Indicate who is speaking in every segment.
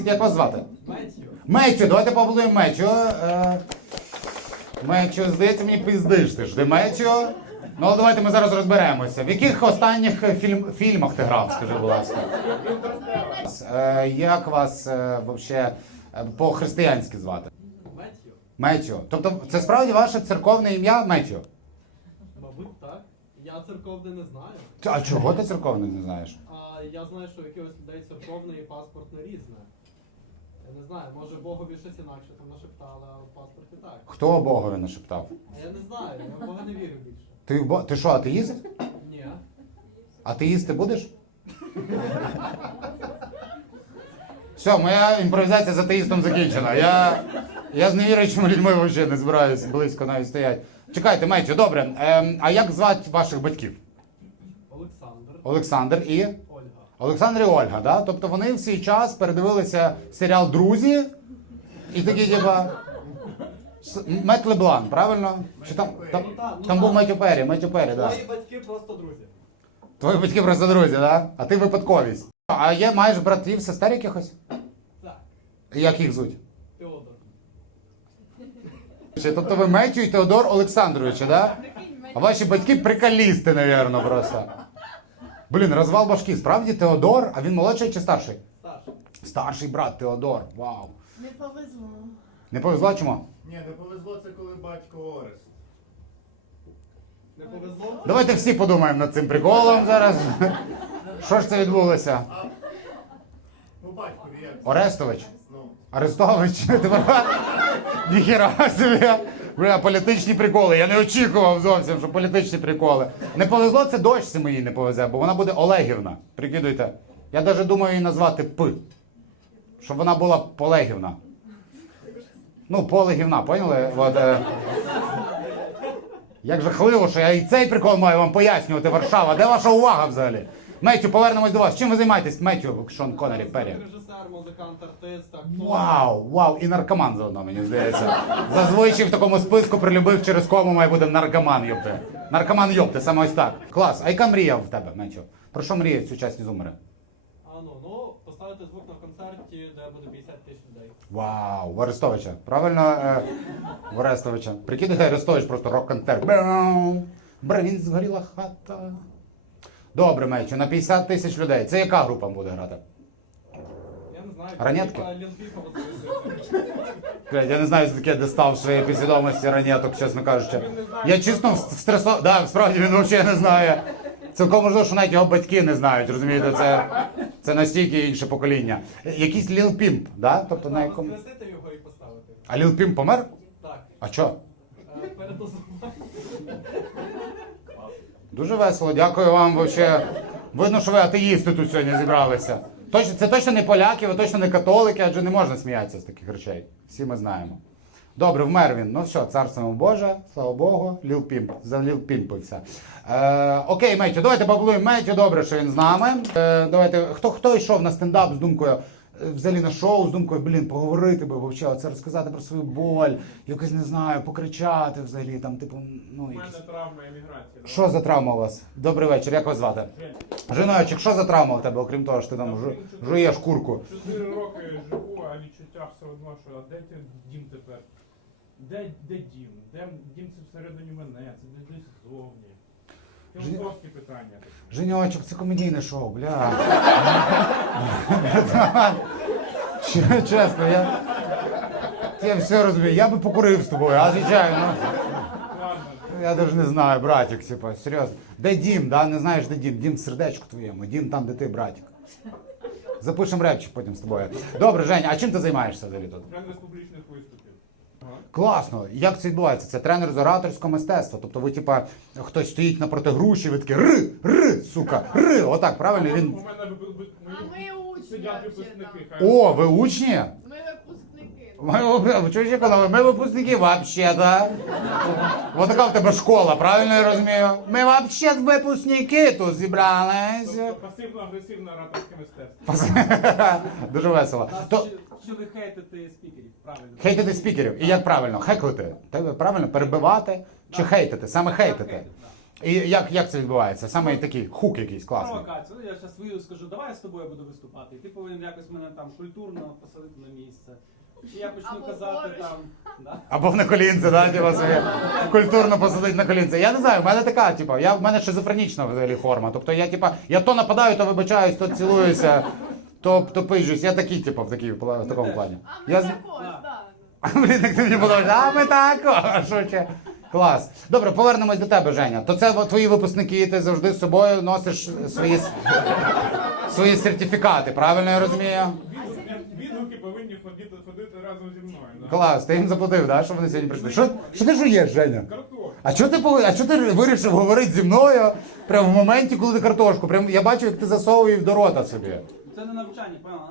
Speaker 1: Як вас звати?
Speaker 2: Меттю.
Speaker 1: Меттю, давайте поаплодуємо Меттю. Меттю, здається, мені пиздиш ти ж. Ти Меттю? Ну, давайте ми зараз розберемося. В яких останніх фільмах ти грав, скажи, будь ласка? Як вас вообще по-християнськи звати?
Speaker 2: Меттю?
Speaker 1: Меттю. Тобто це справді ваше церковне ім'я Меттю?
Speaker 2: Мабуть, так. Я церковне не знаю.
Speaker 1: А чого ти церковне не знаєш?
Speaker 2: А я знаю, що у якихось людей церковне і паспортне різне. Я не знаю, може Богові щось інакше там нашептали, а в паспорті так.
Speaker 1: Хто Богові нашептав?
Speaker 2: А я не знаю, я в Бога не вірю більше.
Speaker 1: Ти що, атеїст?
Speaker 2: Ні.
Speaker 1: А ти їсти будеш? Все, моя імпровізація з атеїстом закінчена. Я з невіруючими людьми взагалі не збираюся близько навіть стоять. Чекайте, Меттю, добре. А як звати ваших батьків?
Speaker 2: Олександр.
Speaker 1: Олександр і?
Speaker 2: Ольга.
Speaker 1: Олександр і Ольга, да? Тобто вони в свій час передивилися серіал «Друзі» і такі, типа... Мет Леблан, правильно? Чи там був Меттю Перрі, так. Да.
Speaker 2: Мої батьки просто друзі.
Speaker 1: Твої батьки просто друзі, да? А ти випадковість. А є маєш братів, сестер якихось?
Speaker 2: Так.
Speaker 1: Як їх звуть?
Speaker 2: Теодор.
Speaker 1: Тобто ви Меттю і Теодор Олександровича, да? А ваші батьки приколісти, навірно, просто. Блін, розвал башки. Справді Теодор, а він молодший чи старший?
Speaker 2: Старший.
Speaker 1: Старший брат Теодор, вау.
Speaker 3: Не повезло.
Speaker 1: Не повезло чому?
Speaker 4: Ні, не повезло це коли батько Орест.
Speaker 2: Не повезло?
Speaker 1: Давайте всі подумаємо над цим приколом зараз. Що ж це відбулося?
Speaker 4: Ну батькові як?
Speaker 1: Орестович?
Speaker 4: Ну.
Speaker 1: Арестович? Ніхіра собі. Бля, політичні приколи. Я не очікував зовсім, що політичні приколи. Не повезло, це дочці моїй не повезе, бо вона буде Олегівна. Прикидуйте. Я навіть думаю її назвати П. Щоб вона була Полегівна. Ну, Полегівна, поняли? От, як жахливо, що я і цей прикол маю вам пояснювати, Варшава. Де ваша увага взагалі? Меттю, повернемось до вас. Чим ви займаєтесь, Меттю, Шон Коннері, Перрі?
Speaker 2: Режисер, музикант, артист, актор.
Speaker 1: Вау, і наркоман заодно, мені здається. Зазвичай в такому списку при любих через кому має бути наркоман, йопти. Наркоман, йопти, саме ось так. Клас. А яка мрія в тебе, Меттю? Про що мріють сучасні зумери?
Speaker 2: Ну, поставити звук на концерті, де буде 50 тисяч людей.
Speaker 1: Вау, в Арестовича. Правильно, в Арестовича. Прикидайте, Арестович просто рок-концерт. Він згоріла хата. Добре, Меттю, на 50 тисяч людей. Це яка група буде грати?
Speaker 2: Я не знаю.
Speaker 1: Ранетки?
Speaker 2: Лінпіпа возвисити.
Speaker 1: Блядь, я не знаю, що таке дістав своєї підсвідомості ранеток, чесно кажучи. Я чесно в стресо... Да, справді він взагалі не знає. Цілком можливо, що навіть його батьки не знають, розумієте, це настільки інше покоління. Якийсь Ліл Пімп, да? Тобто на якому...
Speaker 2: Воскресити його і поставити.
Speaker 1: А Ліл Пімп помер?
Speaker 2: Так.
Speaker 1: А чо?
Speaker 2: Передозування.
Speaker 1: Дуже весело, дякую вам вообще. Видно, що ви атеїсти тут сьогодні зібралися. Це точно не поляки, ви точно не католики, адже не можна сміятися з таких речей. Всі ми знаємо. Добре, вмер він. Ну все, царство йому Боже, слава Богу, Ліл Пімп. За Ліл Пімпився. Окей, Меттю, давайте поаплодуємо Меттю, добре, що він з нами. Давайте, хто йшов на стендап з думкою, взагалі на шоу з думкою, блін, поговорити би вовче, оце розказати про свою боль, якось, не знаю, покричати взагалі, там, типу, ну,
Speaker 5: У
Speaker 1: якісь...
Speaker 5: мене травма еміграції.
Speaker 1: Що за травма у вас? Добрий вечір, як вас звати? Жіночок, що за травма у тебе, окрім того, що ти там жуєш курку?
Speaker 5: 4 роки живу, а відчуття все одно, що а де ти дім тепер? Де дім? Дім це всередині мене, це десь ззовні. Філософські питання.
Speaker 1: Женьочок, це комедійне шоу, бля. Чесно, я все розумію. Я би покурив з тобою, а звичайно.
Speaker 5: Ладно,
Speaker 1: Я навіть не знаю, братик, типа, серйозно. Де дім, да? Не знаєш, де дім? Дім в сердечку твоєму, дім там, де ти, братик. Запишемо репчик потім з тобою. Добре, Жень, а чим ти займаєшся взагалі тут?
Speaker 5: тренер з публічних виступів.
Speaker 1: Класно. Як це відбувається? Це тренер з ораторського мистецтва. Тобто ви, типа, хтось стоїть напроти груші, ви такі сука, отак, правильно? Він...
Speaker 5: У мене
Speaker 3: А ми учні
Speaker 5: сидять
Speaker 3: вообще
Speaker 5: випускники.
Speaker 3: там.
Speaker 5: хай-
Speaker 1: О, ви учні?
Speaker 3: Ми випускники.
Speaker 1: Чуєш, коли ми випускники, вообще-то. Вот така в тебе школа, правильно я розумію? Ми вообще випускники тут зібрались.
Speaker 5: Тобто пасивно-агресивне ораторське мистецтво.
Speaker 1: Дуже весело. То
Speaker 2: Вчили хейтити спікерів, правильно.
Speaker 1: хейтити спікерів. І як правильно? Хеклити. Тебе правильно? Перебивати чи хейтити? Саме хейтити. І як це відбувається? Саме такий хук якийсь класний.
Speaker 6: Провокація. Ну, я зараз вийду і скажу, давай я з тобою буду виступати. І ти повинен якось мене там культурно посадити на місце. І я почну
Speaker 3: Або
Speaker 6: казати
Speaker 3: поруч.
Speaker 6: там. Да?
Speaker 1: Або на колінце, да, типа собі культурно посадить на колінце. Я не знаю, в мене така, типа, в мене шизофренічна взагалі форма. Тобто я то нападаю, то вибачаюсь, то цілуюся, то пижусь. Я такий, типу, в такому плані.
Speaker 3: А ми
Speaker 1: Я
Speaker 3: також, так.
Speaker 1: Блін, як ти мені подобається, а ми так, що ще? Клас. Добре, повернемось до тебе, Женя. То це твої випускники, ти завжди з собою носиш свої сертифікати, правильно я розумію?
Speaker 5: Відгуки повинні ходити разом зі мною. Да?
Speaker 1: Клас, ти їм заплатив, да, що вони сьогодні прийшли? Що ти жуєш, Женя?
Speaker 5: Картошку.
Speaker 1: А чого ти вирішив говорити зі мною прямо в моменті, коли ти картошку? Прям я бачу, як ти засовуєш до рота собі.
Speaker 6: Це не навчання, поняла?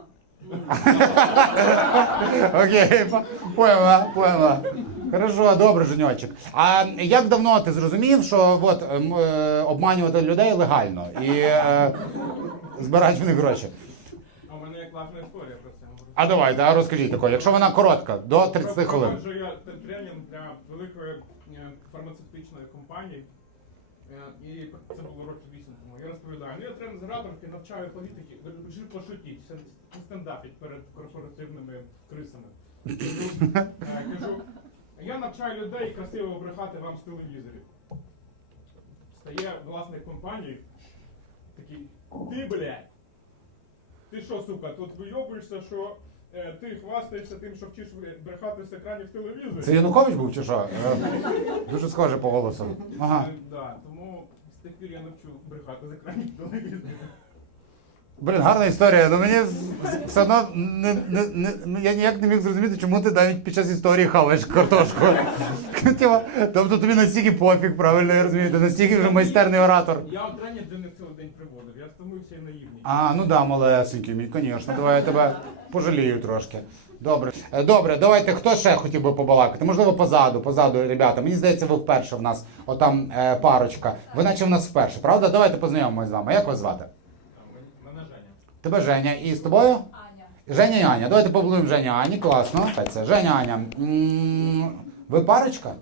Speaker 1: Окей, поняла. Хорошо, добре, Женьочек. А як давно ти зрозумів, що от, обманювати людей легально і збирати в них гроші?
Speaker 5: А в мене є класна історія про це.
Speaker 1: А давайте, а розкажіть такої, якщо вона коротка, до 30 хвилин.
Speaker 5: Що я тренер для великої фармацевтичної компанії. І це було років 8 тому. Я розповідаю, я тренер з ораторки, навчаю політики, вирішив пошутіть, стендапіть перед корпоративними крисами. Кажу, я навчаю людей красиво брехати вам з телевізорів. Стає власник компанії, такий, ти, блядь, ти що, сука, тут вийобуєшся, що ти хвастаєшся тим, що вчиш брехати з екранів телевізорів?
Speaker 1: Це Янукович був чи що? Дуже схоже по голосу. Ага.
Speaker 5: Да, тому з тих пір я навчу брехати з екранів телевізорів.
Speaker 1: Блін, гарна історія, але мені все одно я ніяк не міг зрозуміти, чому ти навіть під час історії хаваєш картошку. Тобто тобі настільки пофіг, правильно я розумію, ти настільки вже майстерний оратор.
Speaker 5: Я от тренер для них цілий день приводив, я втомився і наївний.
Speaker 1: А, ну да, малесенький мій, звісно, давай я тебе пожалію трошки. Добре. Добре, давайте, хто ще хотів би побалакати? Можливо, позаду, ребята. Мені здається, ви вперше в нас, отам парочка. Ви наче в нас вперше, правда? Давайте познайомимось з вами. Як вас звати?
Speaker 5: Мене Женя.
Speaker 1: Тебе Женя. І з тобою?
Speaker 3: Аня.
Speaker 1: Женя і Аня. Давайте поблудимо Женя Ані, класно. Це Женя Аня. Ви парочка?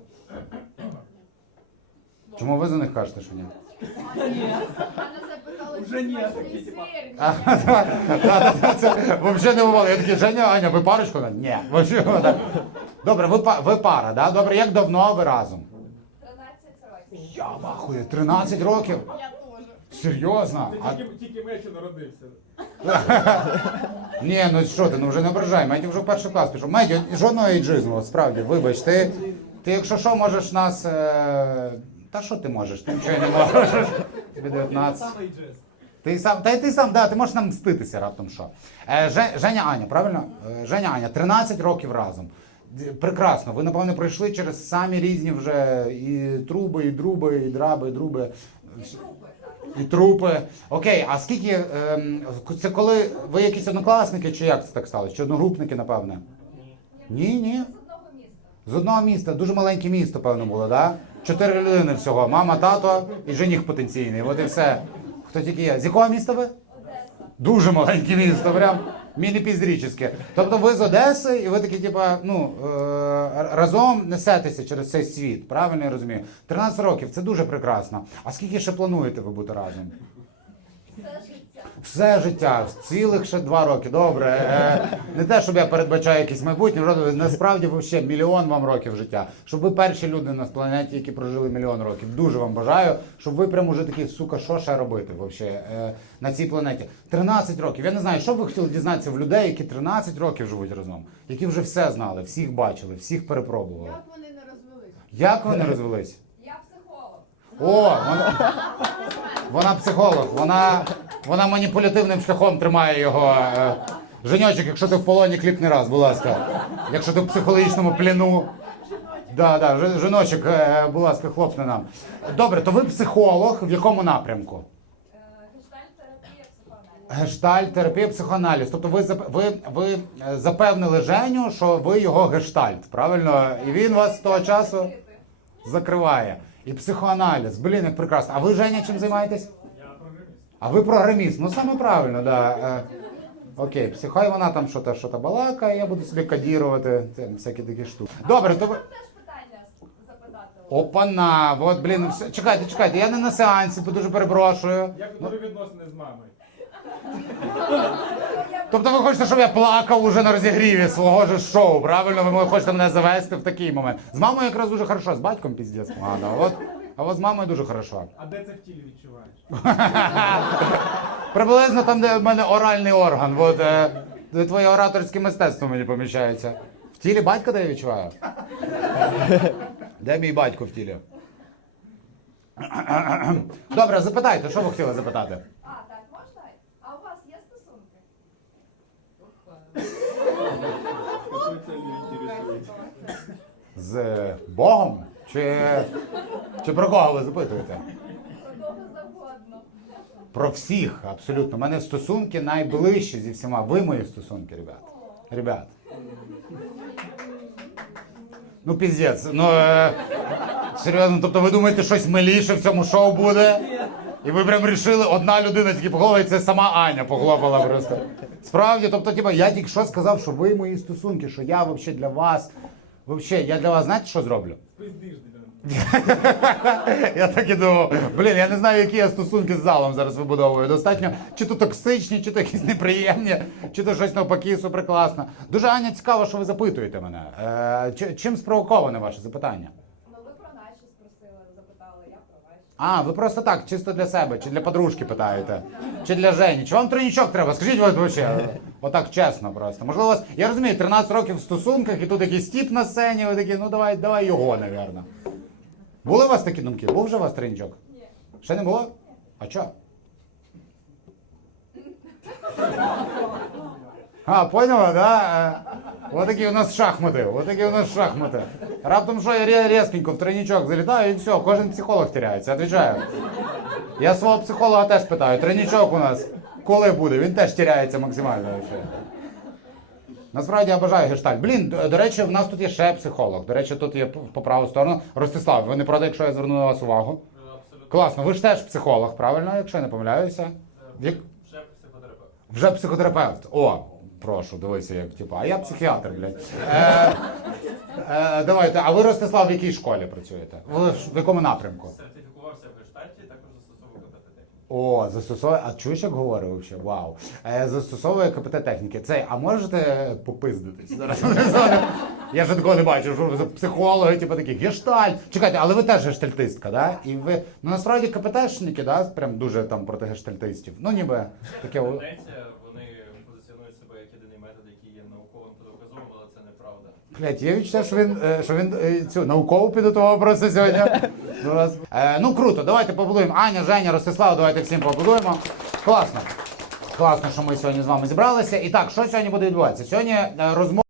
Speaker 1: Чому ви за них кажете, що ні?
Speaker 3: Аня запитала,
Speaker 6: Уже ні,
Speaker 3: смачний
Speaker 6: такі, типа.
Speaker 3: сир.
Speaker 1: Це взагалі не бувало. Я такий, Женя, Аня, ви парочка? Вона, ні. Взагалі, так. Добре, ви пара, да? Добре, як давно ви разом?
Speaker 3: 13 років.
Speaker 1: Я махую, 13 років?
Speaker 3: Я теж.
Speaker 1: Серйозно?
Speaker 5: Ти тільки менше народився.
Speaker 1: Ні, ну що ти, ну вже не ображай, Меді вже в перший клас пішов. Меді, жодного ейджизму, от справді, вибач, ти якщо що, можеш нас... Та що ти можеш? Ти нічого не можеш. Тобі 19.
Speaker 2: Саме джест.
Speaker 1: Ти сам, да, ти можеш нам мститися раптом що. Женя Аня, правильно? Женя Аня, 13 років разом. Прекрасно, ви, напевно, пройшли через самі різні вже і труби, і друби, і драби, і друби. І трупи. Окей, а скільки, це коли ви якісь однокласники, чи як це так сталося? Чи одногрупники, напевне? Ні.
Speaker 3: З одного міста.
Speaker 1: З одного міста, дуже маленьке місто, певно, було, так? Да? 4 людини всього. Мама, тато і жених потенційний. От і все. Хто тільки є. З якого міста ви?
Speaker 3: Одеса.
Speaker 1: Дуже маленьке місто, прям міні-піздрічське. Тобто ви з Одеси, і ви такі, типа, ну, разом несетеся через цей світ, правильно я розумію? 13 років, це дуже прекрасно. А скільки ще плануєте ви бути разом?
Speaker 3: Все життя.
Speaker 1: Все життя, цілих ще 2 роки, добре. Не те, щоб я передбачаю якісь майбутнє, насправді ще мільйон вам років життя. Щоб ви перші люди на планеті, які прожили мільйон років. Дуже вам бажаю, щоб ви прям уже такі, сука, що ще робити вообще на цій планеті. 13 років. Я не знаю, що б ви хотіли дізнатися в людей, які 13 років живуть разом, які вже все знали, всіх бачили, всіх перепробували.
Speaker 3: Як вони не розвелись?
Speaker 1: Як вони розвелись?
Speaker 3: Я психолог.
Speaker 1: О, вона психолог, вона маніпулятивним шляхом тримає його. Женьочок, якщо ти в полоні, кліпни раз, будь ласка. Якщо ти в психологічному пліну. Да, жіночок, будь ласка, хлопне нам. Добре, то ви психолог в якому напрямку?
Speaker 3: Гештальт-терапія, психоаналіз.
Speaker 1: Гештальт-терапія, психоаналіз. Тобто ви запевнили Женю, що ви його гештальт, правильно? І він вас з того часу закриває. І психоаналіз. Блін, як прекрасно. А ви, Женя, чим займаєтесь?
Speaker 5: Я програміст.
Speaker 1: А ви програміст. Ну, саме правильно, да. Окей, хай вона там щось балакає, я буду собі кодірувати, це всякі такі штуки. Добре, то ви...
Speaker 3: Теж питання запитати
Speaker 1: Опана, от, блін, все. Чекайте, я не на сеансі, дуже перепрошую.
Speaker 5: Як у тебе відносини з мамою?
Speaker 1: Тобто ви хочете, щоб я плакав уже на розігріві свого ж шоу, правильно? Ви хочете мене завести в такий момент. З мамою якраз дуже хорошо, з батьком піздець погано, а от з мамою дуже хорошо.
Speaker 5: А де це в тілі відчуваєш?
Speaker 1: Приблизно там, де в мене оральний орган, от, де твоє ораторське мистецтво мені поміщається. В тілі батька де я відчуваю? Де мій батько в тілі? Добре, запитайте, що ви хотіли запитати?
Speaker 3: А, так, можна? А у вас є стосунки?
Speaker 1: З Богом? Чи про кого ви запитуєте?
Speaker 3: Про кого завгодно.
Speaker 1: Про всіх, абсолютно. У мене стосунки найближчі зі всіма. Ви мої стосунки, ребят. Ребят. Ну, піздець. Ну, серйозно, тобто ви думаєте, щось миліше в цьому шоу буде? І ви прям рішили, одна людина тільки похлопала, і це сама Аня похлопала просто. Справді, тобто, типа, я тільки що сказав, що ви мої стосунки, що я взагалі для вас. Взагалі, я для вас, знаєте, що зроблю?
Speaker 5: Пиздиш, Ділян.
Speaker 1: Я так і думав. Блін, я не знаю, які я стосунки з залом зараз вибудовую. Достатньо чи то токсичні, чи то якісь неприємні, чи то щось навпаки суперкласно. Дуже, Аня, цікаво, що ви запитуєте мене. Чим спровоковане ваше запитання?
Speaker 3: Ну ви про наші спросили, запитали, я про ваші.
Speaker 1: А, ви просто так, чисто для себе, чи для подружки питаєте, чи для Жені. Чи вам тройничок треба? Скажіть ви взагалі. Отак чесно просто. Можливо, у вас, я розумію, 13 років в стосунках, і тут якийсь тіп на сцені, ви такі, ну давай його, навірно. Були у вас такі думки? Був вже у вас тройничок?
Speaker 3: Ні.
Speaker 1: Ще не було? А чо? А, поняла, да? Отакі у нас шахмати. Раптом що я різкенько в тройничок залітаю і все, кожен психолог теряється, відповідаю. Я свого психолога теж питаю, тройничок у нас коли буде? Він теж теряється максимально. Насправді я бажаю гештальт. Блін, до речі, в нас тут є ще психолог. До речі, тут є по праву сторону. Ростислав, ви не проти, якщо я зверну на вас увагу?
Speaker 2: Абсолютно.
Speaker 1: Класно, ви ж теж психолог, правильно, якщо я не помиляюся?
Speaker 2: Вже психотерапевт.
Speaker 1: Вже психотерапевт. О, прошу, дивися, як типу. А я психіатр, блядь. Давайте, а ви, Ростислав, в якій школі працюєте? Ви в якому напрямку?
Speaker 2: Сертифікувався в гештальті, також застосовую КПТ-техніку.
Speaker 1: О, застосовує. А чуєш, як говорю взагалі? Вау. Застосовує КПТ техніки. Цей, а можете попиздитись зараз? Я ж такого не бачу, що ви за психологи, типу такі, гештальт. Чекайте, але ви теж гештальтистка, да? І ви, ну насправді КПТшники, да, прям дуже там проти гештальтистів. Ну ніби таке.
Speaker 2: Тенденція, вони позиціонують себе як єдиний метод, який є науковим доказовим, але це неправда.
Speaker 1: Блять, я відчув, що він цю наукову підготував просто сьогодні. Ну круто, давайте поаплодуємо. Аня, Женя, Ростислав, давайте всім поаплодуємо. Класно. Класно, що ми сьогодні з вами зібралися. І так, що сьогодні буде відбуватися? Сьогодні розмова.